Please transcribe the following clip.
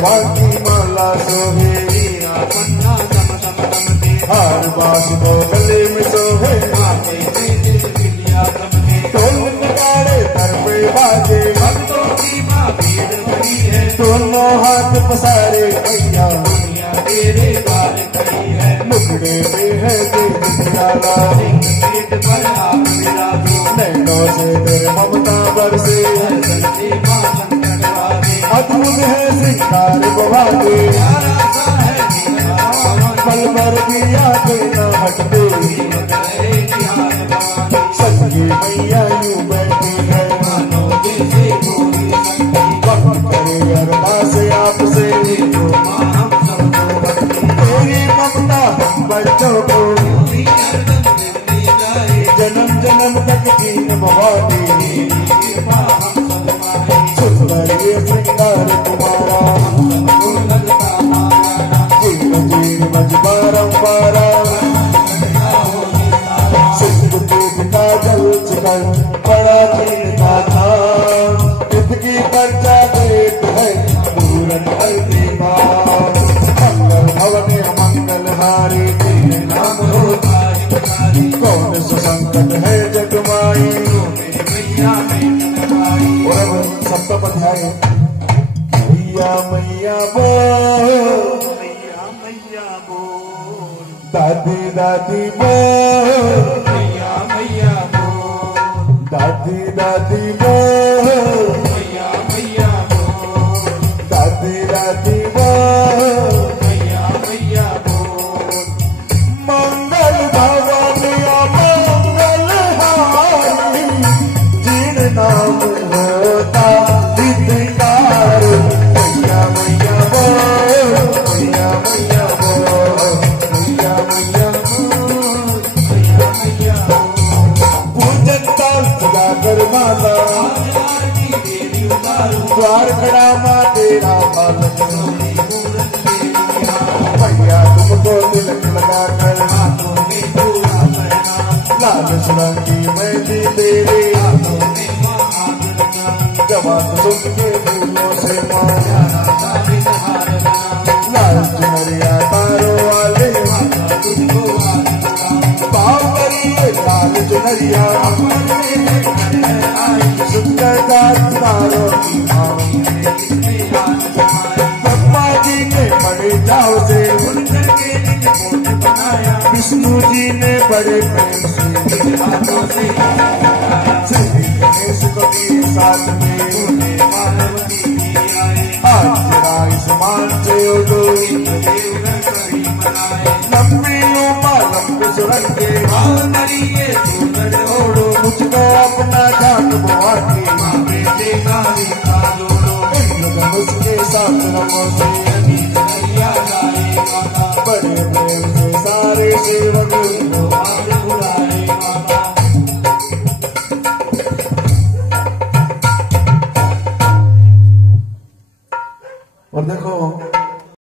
गरबा की माला सोहे हीरा पन्ना सम सम दमके हार बास को गले में सोहे माथे पे दिल बिलिया दमके ढोल नगाड़े दर पे बाजे भक्तों की माँ भीड़ खड़ी है दोनों हाथ पसारे मैया दुनिया तेरे द्वार खड़ी है मुखड़े पे है देव निराला पेट पर आप विराजो नैनों से तेरे ममता बरसे संते माँ संकट वाले अद्भुत है श्रृंगार बवाले प्यारा सा है जीवन पल भर भी आगे न हटते सच्ची मैया यूं बैठी है मानो जैसे कोई संगी वक्त करे अरदास आपसे माँ हम सबको बख्शे तेरी ममता हम बच्चों को पूरी हरदम मिलती जाए जन्म जन्म तक की नमवादी कृपा हम सब पाए सुंदर ये श्रृंगार तुम्हारा सबको लगता माया जीवन जीवन मज बारंबारा सिंधु दूध का जल चिकन बड़ा चीन का धाम इसकी पर्चा देत है पूरन हल्दी बात मंगल भवन मंगल हारी तेरे नाम होता कौन सा संकट है जगमाई मेरी मैया में कमाई और सप्तम अध्याय मैया मैया बोल मैया मैया बोल दादी दादी बोल मैया मैया बोल दादी दादी बोल मैया मैया बोल दादी दादी बोल मैया मैया बोल मंगल भवन मंगल हारी जिन नाम होता हितकार मैया मैया बोल मैया मैया बोल मैया मैया बोल मैया मैया बोल पूजन का सजाकर माला आरती देवी उतारो द्वार खड़ा माँ तेरा बालक सोनी पूरन देवी आओ भैया तुमको तिलक लगाकर हाथों में पूरा प्रणाम लाल सुरंगी मेहंदी तेरे हाथों में महादरना जवान सुन के फूलों से माया प्यारा सा विहार बना लाल चुनरिया तारों वाले माता तुझको आदि पाव करिए लाल चुनरिया सुंदर तारों की माँ इसमें हाथ जमाए ब्रह्मा जी ने बड़े चाव से सुनकर के दिन कोट बनाया विष्णु जी ने बड़े प्रेम से हाथों से श्री गणेश को दिए साथ में